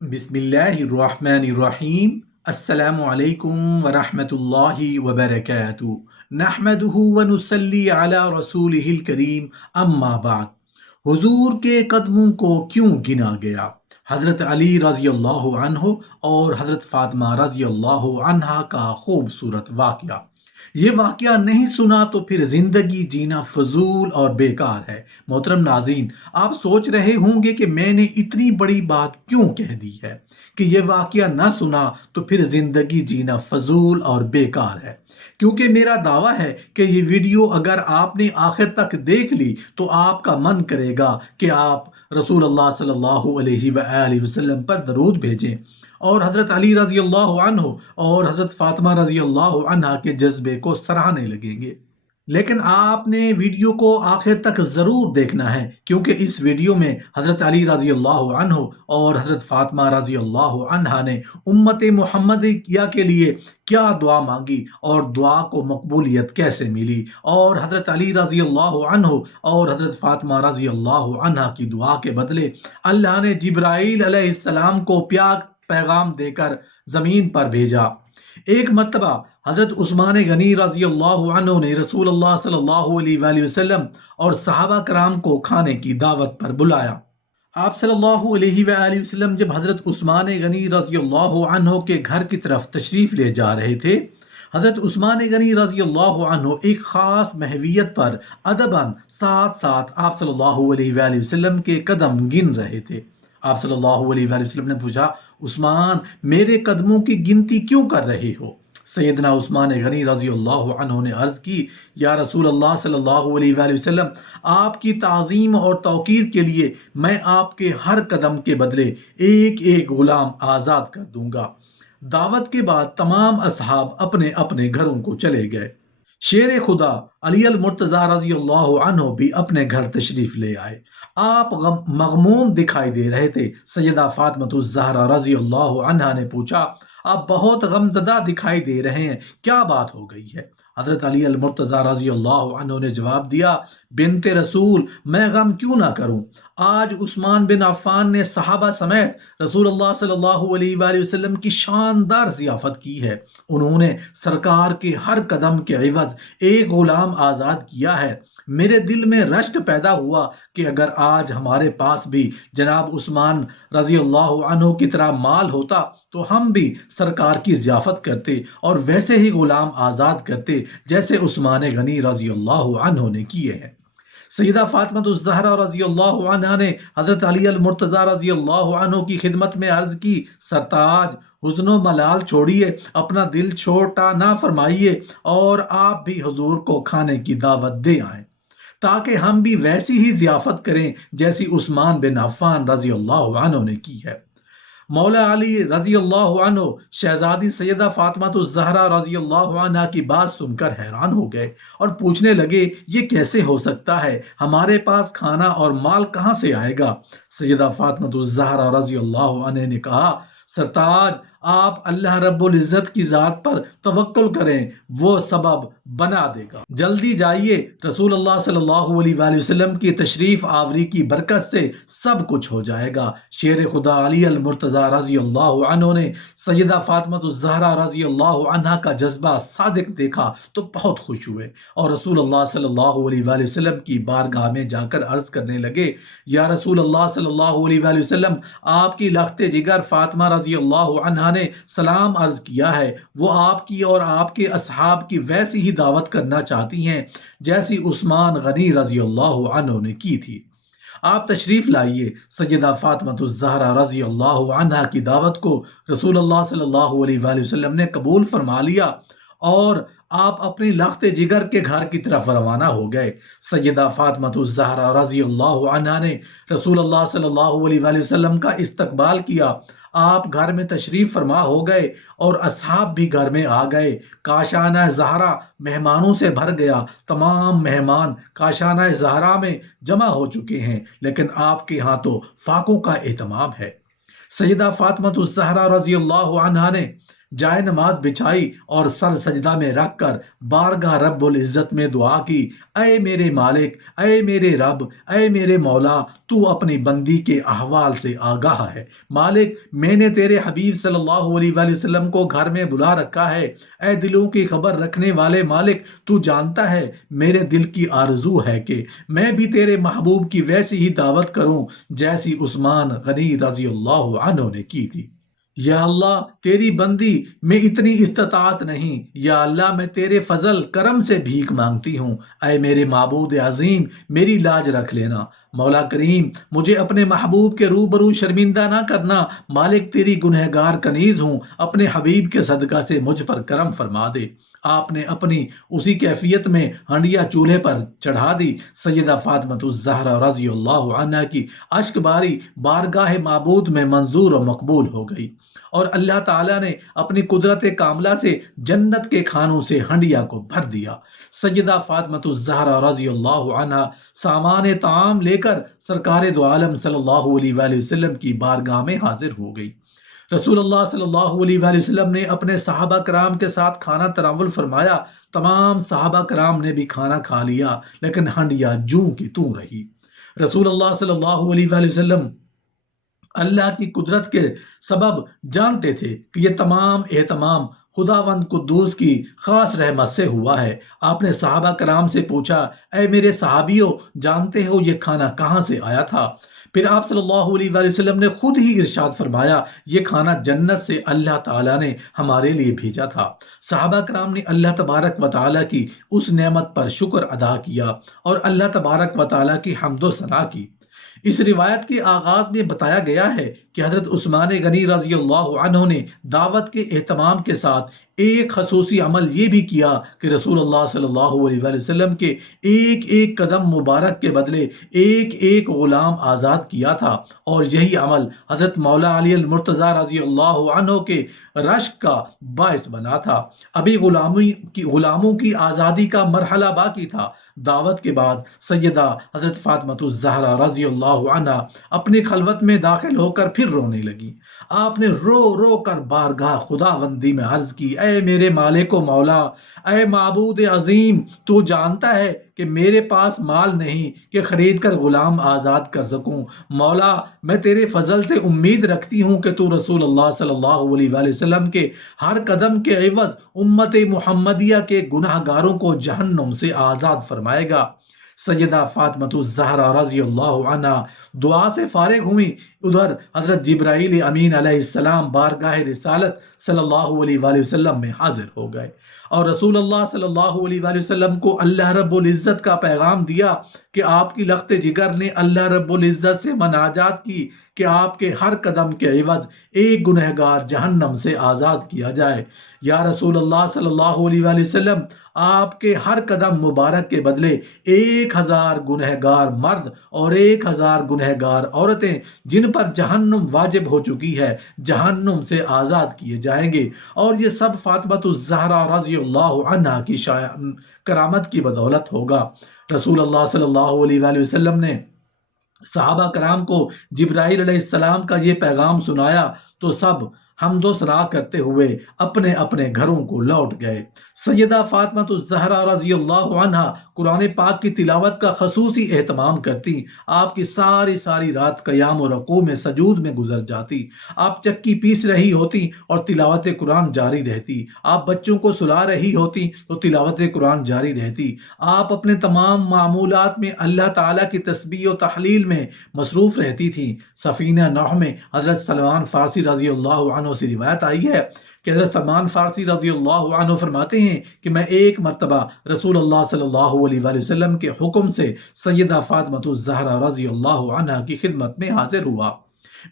بسم اللہ الرحمن الرحیم۔ السلام علیکم ورحمۃ اللہ وبرکاتہ۔ نحمدہ ونصلی علی رسولہ الکریم، اما بعد۔ حضور کے قدموں کو کیوں گنا گیا؟ حضرت علی رضی اللہ عنہ اور حضرت فاطمہ رضی اللہ عنہا کا خوبصورت واقعہ۔ یہ واقعہ نہیں سنا تو پھر زندگی جینا فضول اور بیکار ہے۔ محترم ناظرین، آپ سوچ رہے ہوں گے کہ میں نے اتنی بڑی بات کیوں کہہ دی ہے کہ یہ واقعہ نہ سنا تو پھر زندگی جینا فضول اور بیکار ہے، کیونکہ میرا دعویٰ ہے کہ یہ ویڈیو اگر آپ نے آخر تک دیکھ لی تو آپ کا من کرے گا کہ آپ رسول اللہ صلی اللہ علیہ وآلہ وسلم پر درود بھیجیں اور حضرت علی رضی اللہ عنہ اور حضرت فاطمہ رضی اللہ عنہا کے جذبے کو سراہنے لگیں گے۔ لیکن آپ نے ویڈیو کو آخر تک ضرور دیکھنا ہے، کیونکہ اس ویڈیو میں حضرت علی رضی اللہ عنہ اور حضرت فاطمہ رضی اللہ عنہا نے امت محمدیہ کے لیے کیا دعا مانگی اور دعا کو مقبولیت کیسے ملی، اور حضرت علی رضی اللہ عنہ اور حضرت فاطمہ رضی اللہ عنہا کی دعا کے بدلے اللہ نے جبرائیل علیہ السلام کو پیغام دے کر زمین پر بھیجا۔ ایک مرتبہ حضرت عثمان غنی رضی اللہ عنہ نے رسول اللہ صلی اللہ علیہ وآلہ وسلم اور صحابہ کرام کو کھانے کی دعوت پر بلایا۔ آپ صلی اللہ علیہ وآلہ وسلم جب حضرت عثمان غنی رضی اللہ عنہ کے گھر کی طرف تشریف لے جا رہے تھے، حضرت عثمان غنی رضی اللہ عنہ ایک خاص محویت پر ادباً ساتھ ساتھ آپ صلی اللہ علیہ وآلہ وسلم کے قدم گن رہے تھے۔ آپ صلی اللہ علیہ وآلہ وسلم نے پوچھا، عثمان میرے قدموں کی گنتی کیوں کر رہے ہو؟ سیدنا عثمان غنی رضی اللہ عنہ نے عرض کی، یا رسول اللہ صلی اللہ علیہ وآلہ وسلم، آپ کی تعظیم اور توقیر کے لیے میں آپ کے ہر قدم کے بدلے ایک ایک غلام آزاد کر دوں گا۔ دعوت کے بعد تمام اصحاب اپنے اپنے گھروں کو چلے گئے۔ شیر خدا علی المرتضیٰ رضی اللہ عنہ بھی اپنے گھر تشریف لے آئے۔ آپ مغموم دکھائی دے رہے تھے۔ سیدہ فاطمہ الزہرا رضی اللہ عنہا نے پوچھا، آپ بہت غمزدہ دکھائی دے رہے ہیں، کیا بات ہو گئی ہے؟ حضرت علی المرتضیٰ رضی اللہ عنہ نے جواب دیا، بنت رسول، میں غم کیوں نہ کروں؟ آج عثمان بن عفان نے صحابہ سمیت رسول اللہ صلی اللہ علیہ وآلہ وسلم کی شاندار ضیافت کی ہے۔ انہوں نے سرکار کے ہر قدم کے عوض ایک غلام آزاد کیا ہے۔ میرے دل میں رشک پیدا ہوا کہ اگر آج ہمارے پاس بھی جناب عثمان رضی اللہ عنہ کی طرح مال ہوتا تو ہم بھی سرکار کی ضیافت کرتے اور ویسے ہی غلام آزاد کرتے جیسے عثمان غنی رضی اللہ عنہ نے کیے ہیں۔ سیدہ فاطمہ الزہرا رضی اللہ عنہا نے حضرت علی المرتضیٰ رضی اللہ عنہ کی خدمت میں عرض کی، سرتاج، حزن و ملال چھوڑیے، اپنا دل چھوٹا نہ فرمائیے اور آپ بھی حضور کو کھانے کی دعوت دے آئیں تاکہ ہم بھی ویسی ہی ضیافت کریں جیسی عثمان بن عفان رضی اللہ عنہ نے کی ہے۔ مولا علی رضی اللہ عنہ شہزادی سیدہ فاطمہ الزہرا رضی اللہ عنہ کی بات سن کر حیران ہو گئے اور پوچھنے لگے، یہ کیسے ہو سکتا ہے؟ ہمارے پاس کھانا اور مال کہاں سے آئے گا؟ سیدہ فاطمہ الزہرا رضی اللہ عنہ نے کہا، سرتاج، آپ اللہ رب العزت کی ذات پر توکل کریں، وہ سبب بنا دے گا۔ جلدی جائیے، رسول اللہ صلی اللہ علیہ وآلہ وسلم کی تشریف آوری کی برکت سے سب کچھ ہو جائے گا۔ شیر خدا علی المرتضیٰ رضی اللہ عنہ نے سیدہ فاطمہ الزہرا رضی اللہ عنہا کا جذبہ صادق دیکھا تو بہت خوش ہوئے اور رسول اللہ صلی اللہ علیہ وآلہ وسلم کی بارگاہ میں جا کر عرض کرنے لگے، یا رسول اللہ صلی اللہ علیہ وآلہ وسلم، آپ کی لخت جگر فاطمہ رضی اللہ عنہا نے سلام عرض کیا ہے، وہ آپ کی اور آپ کے اصحاب کی ویسی ہی دعوت کرنا چاہتی ہیں جیسی عثمان غنی رضی اللہ عنہ نے کی تھی۔ آپ تشریف لائیے۔ سیدہ فاطمہ الزہرا رضی اللہ عنہا کی دعوت کو رسول اللہ صلی اللہ علیہ وآلہ وسلم نے قبول فرما لیا اور آپ اپنی لخت جگر کے گھر کی طرف روانہ ہو گئے۔ سیدہ فاطمہ الزہرا رضی اللہ عنہا نے رسول اللہ صلی اللہ علیہ وآلہ وسلم کا استقبال کیا۔ آپ گھر میں تشریف فرما ہو گئے اور اصحاب بھی گھر میں آ گئے۔ کاشانہ زہرا مہمانوں سے بھر گیا۔ تمام مہمان کاشانہ زہرا میں جمع ہو چکے ہیں، لیکن آپ کے ہاں تو فاقوں کا اہتمام ہے۔ سیدہ فاطمہ الزہرا رضی اللہ عنہا نے جائے نماز بچھائی اور سر سجدہ میں رکھ کر بارگاہ رب العزت میں دعا کی، اے میرے مالک، اے میرے رب، اے میرے مولا، تو اپنی بندی کے احوال سے آگاہ ہے۔ مالک، میں نے تیرے حبیب صلی اللہ علیہ وآلہ وسلم کو گھر میں بلا رکھا ہے۔ اے دلوں کی خبر رکھنے والے مالک، تو جانتا ہے میرے دل کی آرزو ہے کہ میں بھی تیرے محبوب کی ویسی ہی دعوت کروں جیسی عثمان غنی رضی اللہ عنہ نے کی تھی۔ یا اللہ، تیری بندی میں اتنی استطاعت نہیں، یا اللہ میں تیرے فضل کرم سے بھیک مانگتی ہوں، اے میرے معبود عظیم میری لاج رکھ لینا۔ مولا کریم، مجھے اپنے محبوب کے روبرو شرمندہ نہ کرنا، مالک تیری گنہگار کنیز ہوں، اپنے حبیب کے صدقہ سے مجھ پر کرم فرما دے۔ آپ نے اپنی اسی کیفیت میں ہنڈیا چولہے پر چڑھا دی۔ سیدہ فاطمہ الزہرا رضی اللہ عنہا کی اشک باری بارگاہ معبود میں منظور و مقبول ہو گئی، اور اللہ تعالیٰ نے اپنی قدرت کاملہ سے جنت کے کھانوں سے ہنڈیا کو بھر دیا۔ سیدہ فاطمہ الزہرا رضی اللہ عنہا سامان طعام لے کر سرکار دو عالم صلی اللہ علیہ وآلہ وسلم کی بارگاہ میں حاضر ہو گئی۔ رسول اللہ صلی اللہ علیہ وآلہ وسلم نے اپنے صحابہ کرام کے ساتھ کھانا تناول فرمایا۔ تمام صحابہ کرام نے بھی کھانا کھا لیا، لیکن ہنڈیا جوں کی توں رہی۔ رسول اللہ صلی اللہ علیہ وآلہ وسلم اللہ کی قدرت کے سبب جانتے تھے کہ یہ تمام اہتمام خداوند قدوس کی خاص رحمت سے ہوا ہے۔ آپ نے صحابہ کرام سے پوچھا، اے میرے صحابیوں، جانتے ہو یہ کھانا کہاں سے آیا تھا؟ پھر آپ صلی اللہ علیہ وآلہ وسلم نے خود ہی ارشاد فرمایا، یہ کھانا جنت سے اللہ تعالیٰ نے ہمارے لیے بھیجا تھا۔ صحابہ کرام نے اللہ تبارک و تعالیٰ کی اس نعمت پر شکر ادا کیا اور اللہ تبارک و تعالیٰ کی حمد و ثنا کی۔ اس روایت کے آغاز میں بتایا گیا ہے کہ حضرت عثمان غنی رضی اللہ عنہ نے دعوت کے اہتمام کے ساتھ ایک خصوصی عمل یہ بھی کیا کہ رسول اللہ صلی اللہ علیہ وآلہ وسلم کے ایک ایک قدم مبارک کے بدلے ایک ایک غلام آزاد کیا تھا، اور یہی عمل حضرت مولا علی المرتضیٰ رضی اللہ عنہ کے رشک کا باعث بنا تھا۔ ابھی غلاموں کی آزادی کا مرحلہ باقی تھا۔ دعوت کے بعد سیدہ حضرت فاطمہ الزہرا رضی اللہ عنہا اپنی خلوت میں داخل ہو کر پھر رونے لگی۔ آپ نے رو رو کر بارگاہ خداوندی میں عرض کی، اے میرے مالک و مولا، اے معبود عظیم، تو جانتا ہے کہ میرے پاس مال نہیں کہ خرید کر غلام آزاد کر سکوں۔ مولا، میں تیرے فضل سے امید رکھتی ہوں کہ تو رسول اللہ صلی اللہ علیہ وآلہ وسلم کے ہر قدم کے عوض امت محمدیہ کے گناہ گاروں کو جہنم سے آزاد فرمائے گا۔ سیدہ فاطمہ الزہرا رضی اللہ عنہا دعا سے فارغ ہوئی، ادھر حضرت جبرائیل امین علیہ السلام بارگاہ رسالت صلی اللہ علیہ وآلہ وسلم میں حاضر ہو گئے، اور رسول اللہ صلی اللہ علیہ وآلہ وسلم کو اللہ رب العزت کا پیغام دیا کہ آپ کی لخت جگر نے اللہ رب العزت سے مناجات کی کہ آپ کے ہر قدم کے عوض ایک گنہگار جہنم سے آزاد کیا جائے۔ یا رسول اللہ صلی اللہ علیہ وآلہ وسلم، آپ کے ہر قدم مبارک کے بدلے 1000 گنہگار مرد اور 1000 گنہگار عورتیں جن پر جہنم واجب ہو چکی ہے، جہنم سے آزاد کیے جائیں گے، اور یہ سب فاطمہ الزہرا رضی اللہ عنہا کی کرامت کی بدولت ہوگا۔ رسول اللہ صلی اللہ علیہ وآلہ وسلم نے صحابہ کرام کو جبرائیل علیہ السلام کا یہ پیغام سنایا تو سب حمد و ثنا کرتے ہوئے اپنے اپنے گھروں کو لوٹ گئے۔ سیدہ فاطمہ الزہرا رضی اللہ عنہا قرآن پاک کی تلاوت کا خصوصی اہتمام کرتی۔ آپ کی ساری رات قیام و رکوع میں سجود میں گزر جاتی۔ آپ چکی پیس رہی ہوتی اور تلاوت قرآن جاری رہتی۔ آپ بچوں کو سلا رہی ہوتی تو تلاوت قرآن جاری رہتی۔ آپ اپنے تمام معمولات میں اللہ تعالیٰ کی تسبیح و تحلیل میں مصروف رہتی تھیں۔ سفینہ نوح میں حضرت سلمان فارسی رضی اللہ عنہ سے روایت آئی ہے کہ حضرت سلمان فارسی رضی اللہ عنہ فرماتے ہیں کہ میں ایک مرتبہ رسول اللہ صلی اللہ علیہ وآلہ وسلم کے حکم سے سیدہ فاطمہ الزہرا رضی اللہ عنہا کی خدمت میں حاضر ہوا۔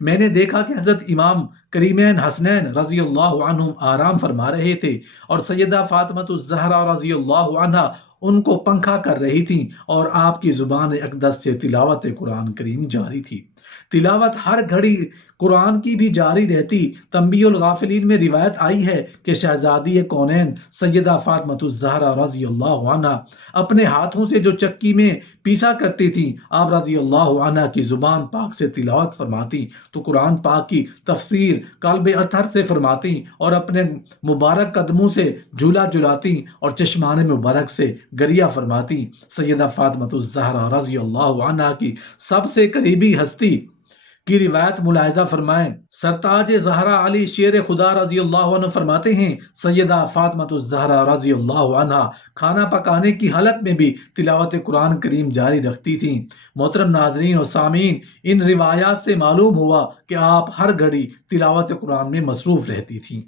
میں نے دیکھا کہ حضرت امام کریمین حسنین رضی اللہ عنہم آرام فرما رہے تھے، اور سیدہ فاطمہ الزہرا رضی اللہ عنہا ان کو پنکھا کر رہی تھیں، اور آپ کی زبان اقدس سے تلاوت قرآن کریم جاری تھی۔ تلاوت ہر گھڑی قرآن کی بھی جاری رہتی تنبیہ الغافلین میں روایت آئی ہے کہ شہزادی کونین سیدہ فاطمۃ الزہرا رضی اللہ عنہ اپنے ہاتھوں سے جو چکی میں پیسا کرتی تھیں، آپ رضی اللہ عنہ کی زبان پاک سے تلاوت فرماتی تو قرآن پاک کی تفسیر قلب اطہر سے فرماتی اور اپنے مبارک قدموں سے جھولا جھلاتی اور چشمان مبارک سے گریہ فرماتی۔ سیدہ فاطمۃ الزہرا رضی اللہ عنہ کی سب سے قریبی ہستی کی روایت ملاحظہ فرمائیں۔ سرتاج زہرا علی شیر خدا رضی اللہ عنہ فرماتے ہیں، سیدہ فاطمۃ الزہرا رضی اللہ عنہ کھانا پکانے کی حالت میں بھی تلاوت قرآن کریم جاری رکھتی تھیں۔ محترم ناظرین اور سامعین، ان روایات سے معلوم ہوا کہ آپ ہر گھڑی تلاوت قرآن میں مصروف رہتی تھیں۔